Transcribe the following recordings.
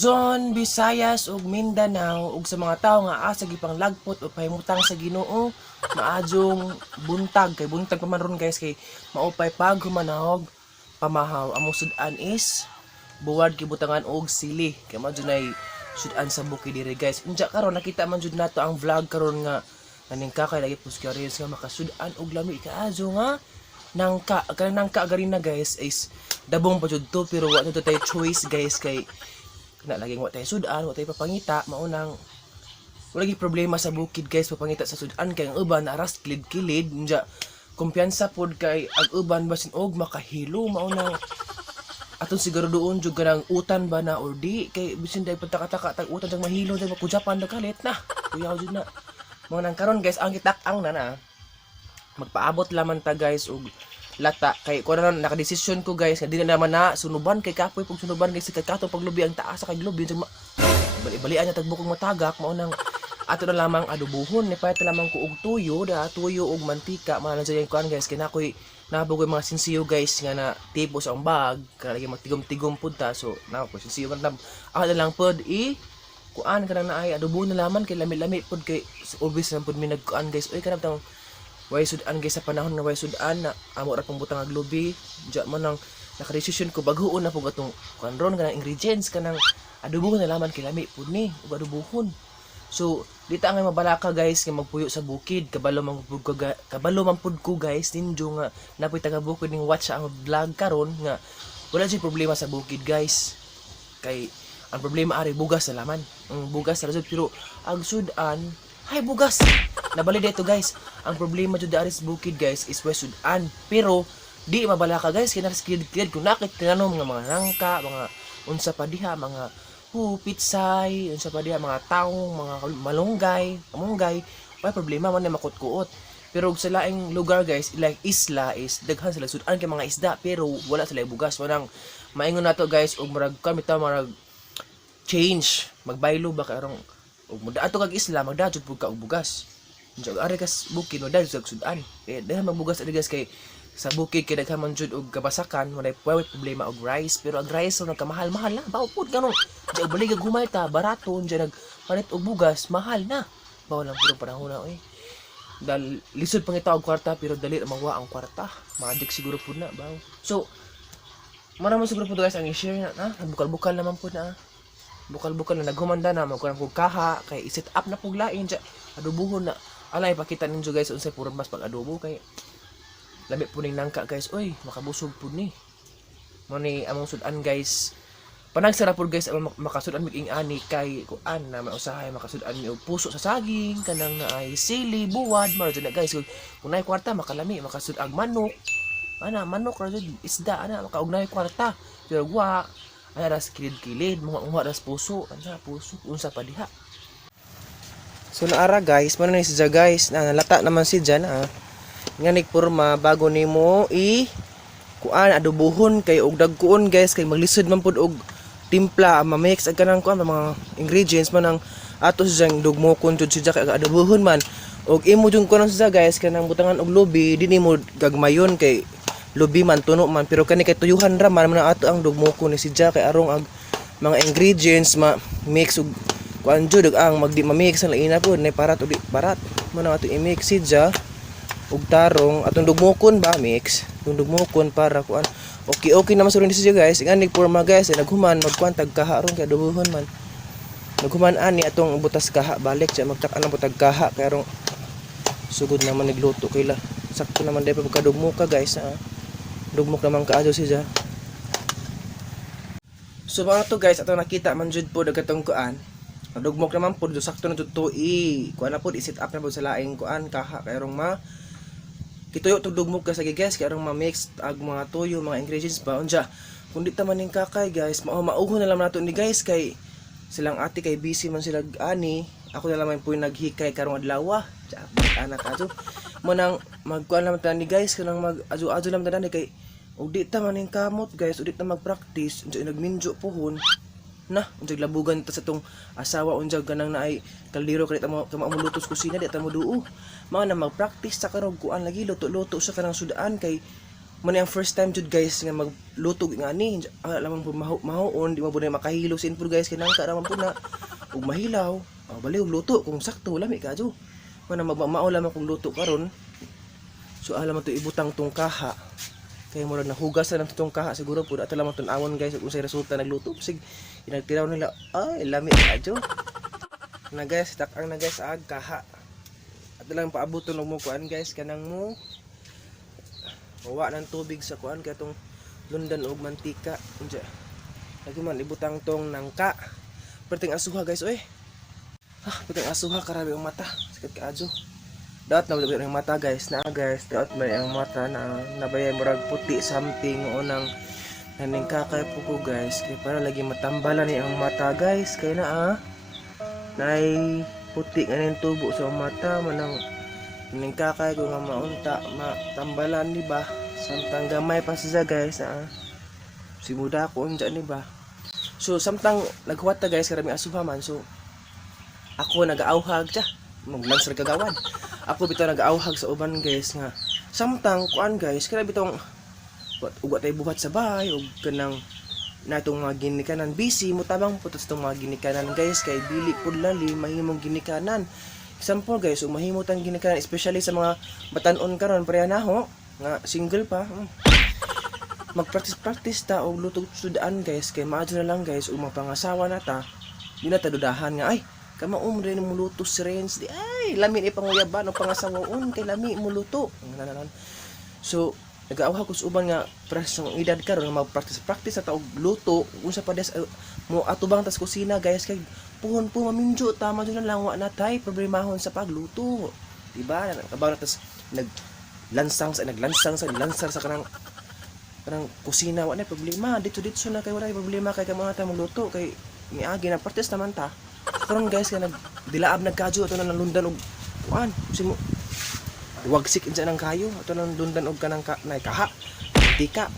Luzon, Visayas ug Mindanao ug sa mga tawo nga asa gipang lagpot o pahimutang sa Ginoo maadjong buntag kay buntag pa man ron guys kay maupay paghumanahog pamahaw among sudan is buwad kibutangan og sili kay mao nay sudan sa bukid diri guys. Unya karon nakita man jud nato ang vlog karon nga kaning kakay lagi pus curious nga makasudan og lami kaadyo nga nangka kanang nangka gari na guys is dabong pa jud to pero wa to tay choice guys kay na laging wa tay sudan wa tay papangita maunang wala gi problema sa bukid guys papangita sa sudan kay ang uban aras kilid-kilid unya kumpiyansa pod kay ang uban basin og makahilo maunang aton siguro doon jud kanang utan ba na or di kay bisin day pataka-taka tag utan jang mahilo jang makujapan nagalit na kuyaw jud na maunang karon guys ang kitak-ang na magpaabot lamang ta guys og lata kay kuno na nakadesisyon ko guys nga di na naman na sunuban kay kapoy pag sunuban guys kay kato paglubi ang taas sa kay lubi bali-balian na tagbukong matagak mao nang ato na lamang adobuhon ni payat lamang ko og tuyo og mantika man sa kuan guys kay nakoy nabugoy mga sinsiyo guys nga na tipo sa ang bag kay magtigom-tigom pud ta so nako sinsiyo man ako na lang pod kuan kanang naay adobuhon na lamang kay lami-lami pod kay always na pod mi nagkuan guys oy kanang tang way sudan guys sa panahon nga way sudan na amo ra pang butang ag lubi diya man nang nakadesisyon ko baghuon na pug atong kanron kanang ingredients kanang adobuhon na laman kay lami pud ni ug adobuhon so dita nga mabalaka guys nga magpuyo sa bukid kabalo man pud ko guys ninjo nga napoy taga bukid ning watch ang vlog karon nga wala jud problema sa bukid guys kay ang problema ari bugas na laman bugas ra jud pero ang sudan hay bugas nabali dito guys ang problema jud dari sa bukid guys is west sudan pero di mabalaka guys kay naskid-kid kung nakit kanano mga nangka mga unsa pa diha mga pitsay unsa pa diha mga taong mga malunggay amunggay may problema man na makutkuot pero sa laing lugar guys like isla is daghan sila sudan kay mga isda pero wala sila bugas manang maingon nato guys og murag kami ta marag change magbaylo ba karong ug muda ato kag isla magdajud pud ka og bugas unsa ari kas bukid magdajud sa sudan kay dahil magbugas ari guys kay sa bukid kay daghan man jud og kabasakan walay problema og rice pero ang rice so nagkamahal-mahal na bawo pud kanon di baligag humay ta barato unsa nagpalit og bugas mahal na bawo lang pud panahon na dal lisod pangita og kwarta pero dali ra mawa ang kwarta magic siguro pud na bawo so maraming siguro pud guys ang i-share na bukal-bukal naman pud na bukal-bukal na naghumanda na magkuan kog kaha kay i-set up na pug lain siya adobuhon na alay pakita ninyo guys unsay puro mas pag adobo kay labi po ning nangka guys oy makabusog pud ni mo ni among sudan guys panagsara pud guys among makasudan mig ani kay kuan na mausahay makasudan mi og puso sa saging kanang naay sili buwad maro na guys kung naay kwarta makalami makasud ag manok manok ra jud isda makaugnay kwarta pero wa ay ras kilid-kilid mga ras puso puso unsa pa diha so naara guys man ni siya guys nalata naman si Jan nga nigporma bago nimo kuan adobuhon kay og dagkuon guys kay maglisod man pud og timpla ma-mix ag kanang kuan mga ingredients man ang ato siyang dugmokon jud siya kay adobuhon man og imo jung kuno siya guys kanang butangan og lubi dinhi mo gagmayon kay lubi man tuno man pero kani kay tuyuhan ra man ato ang dugmokon ni siya kay arong ag mga ingredients ma-mix og kuan jud ang magdi ma-mix ang laina pud nay parat ug di parat man ato i-mix siya ug tarong atong dugmokon ba mix atong dugmokon para kuan okay naman suron siya guys ngani porma guys naghuman magkuan tag kaha ron kay adobuhon man naghuman ani atong butas kaha balik siya magtak-an ang butag kaha kay arong sugod naman nagluto kay la sakto naman day pagkadugmo ka guys dugmok naman kaadyo siya so mga to guys atong nakita man jud po dagatong kuan dugmok naman po sakto na jud to kuan na po i-set up na po sa laing kuan kaha kay arong kituyo tug dugmok ka sa guys kay arong ma-mix ag mga tuyo mga ingredients ba unja kun di ta man ning kakay guys mauhon na lang nato ni guys kay silang ate kay busy man sila ani ako na lang po naghikay karong adlaw anak ato mo nang magkuan naman ta ni guys kanang mag-ajo naman ta ni kay ug di ta man ning kamot guys ug di ta mag-practice unsa nagminjo pohon na unsay labugan ta sa tong asawa unsay ganang naay kaldero kay ta mo lutos kusina di ta mo duo mao na mag-practice sa karong kuan lagi luto-luto sa kanang sudan kay man ang first time jud guys nga magluto nga ni alam mo mahuon di mo bunay makahilo sin pud guys kinangka naman pud na ug mahilaw baliw luto kung sakto lami ka jo man magmamao lamang kung luto karon so alam mo to ibutang tong kaha kay mura nahugas na ng tong kaha siguro pud ato lamang tun-awon guys kung sa resulta nagluto sig inagtiraw nila ay lami ka jo na guys takang na guys ag kaha ato lang paabuton mo kuan guys kanang mo mawa ng tubig sa kuan katong lundan og mantika unja lagi man ibutang tong nangka perting asuha guys oy perting asuha karabi ang mata sakit kaadyo daot na wala ang mata guys na guys daot may ang mata na nabayay murag puti something o nang naning kakay po ko guys kay para lagi matambalan ni ang mata guys kay na nay puti kaning tubo sa mata manang ning kakay ko nga maunta matambalan di ba samtang gamay pa siya guys si muda ko unja ni ba so samtang naghuwat ta guys karami asuha man so ako nagaawhag ta maglansar kagawan ako bitaw nagaawhag sa uban guys nga samtang kuan guys kaya bitong ugat tay buhat sa bahay ug kanang natong mga ginikanan busy mo tabang putos tong mga ginikanan guys kay dili pud lali mahimong ginikanan. Example guys, mahimutan ginikanan especially sa mga batan-on karon pareha na ho nga single pa. Magpractice ta og luto sudaan guys kay maadyo na lang guys ug mapangasawa na ta. Di na ta dudahan nga ay kama rin mo luto si Renz di ay lami ni panguyaban og pangasawaon kay lami mo luto. So nag-aawha ko sa uban nga presong edad karon nga magpractice ta og luto unsa pa des mo atubang tas kusina guys kay puhon po maminjo tama dun lang wa na tay problemahon sa pagluto di ba abang tas naglansar sa kanang kusina wa na problema dito na kay wala problema kay kamo ta magluto kay miagi na practice naman ta karon guys kay nagdilaab nagkadyo ato na lundan og kuan si mo wagsik insa nang kayo ato nang lundan og kanang kaha tika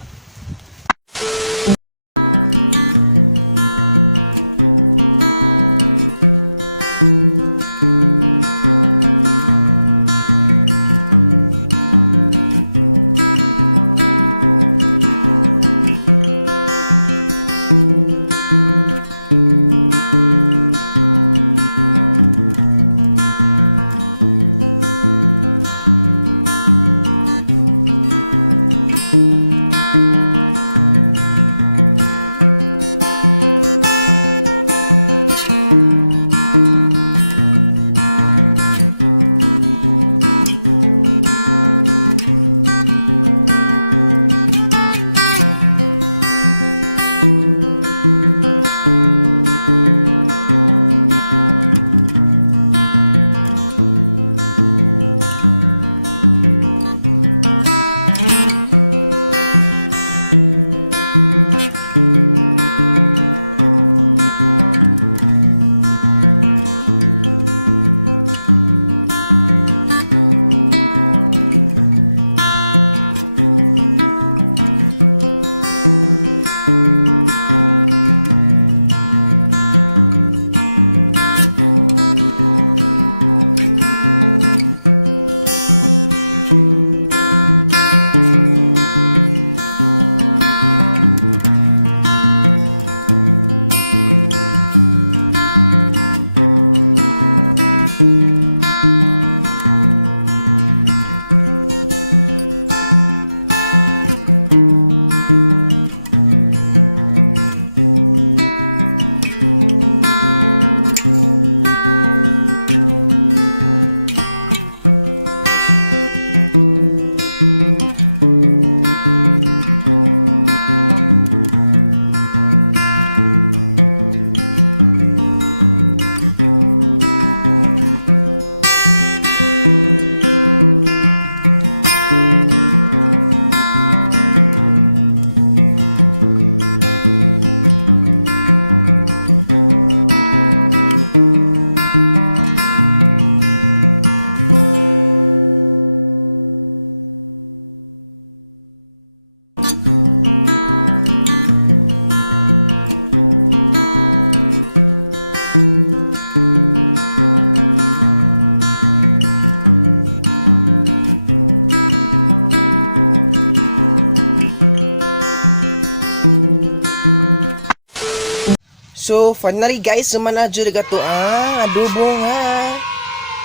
finally guys, sumanadyo na to adobo nga.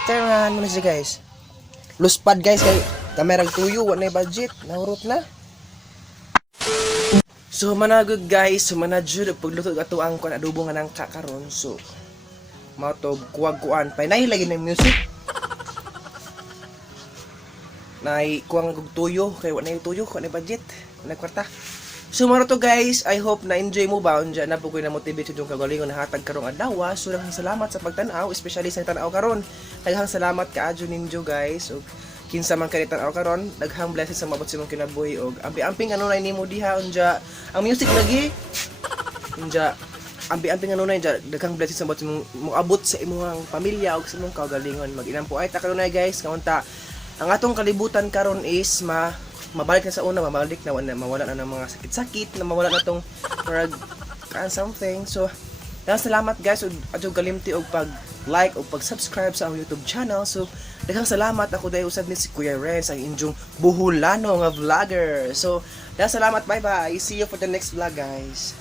Tarangan mo na siya guys. Luspad guys, kay kamerang tuyo, wala budget, nahurot na. So managod guys, sumanadyo na pagluto na to ang adobo nga ng kakaron. So, mao to kuwag-kuan. Painay lagi ng music. Nay kuwang og tuyo, kay wala yung tuyo, wala budget, wala kwarta. So maro to guys, I hope na enjoy mo ba unja na po ko na motivate yung kagalingon na hatag karong adlaw. So daghang salamat sa pagtan-aw, especially sa tan-aw karon. Daghang salamat kaadyo ninyo guys. Og kinsa man kay tan-aw karon, daghang blessings sa mabot sa imong kinabuhi og ampi-amping ano na nimo diha unja. Ang music lagi unja ampi-amping ano na unja, daghang blessings sa mabot imong moabot sa imong pamilya og sa imong kagalingon. Mag-inam po ay ta karon na guys, kaunta. Ang atong kalibutan karon is mabalik na sa una, mawala na ng mga sakit-sakit, na mawala na tong parag something. So, salamat guys ug adto galimti og pag-like o pag-subscribe sa ang YouTube channel. So, daghang salamat ako dahil usab ni si Kuya Renz, ang inyong buhulano nga vlogger. So, salamat, bye-bye. See you for the next vlog guys.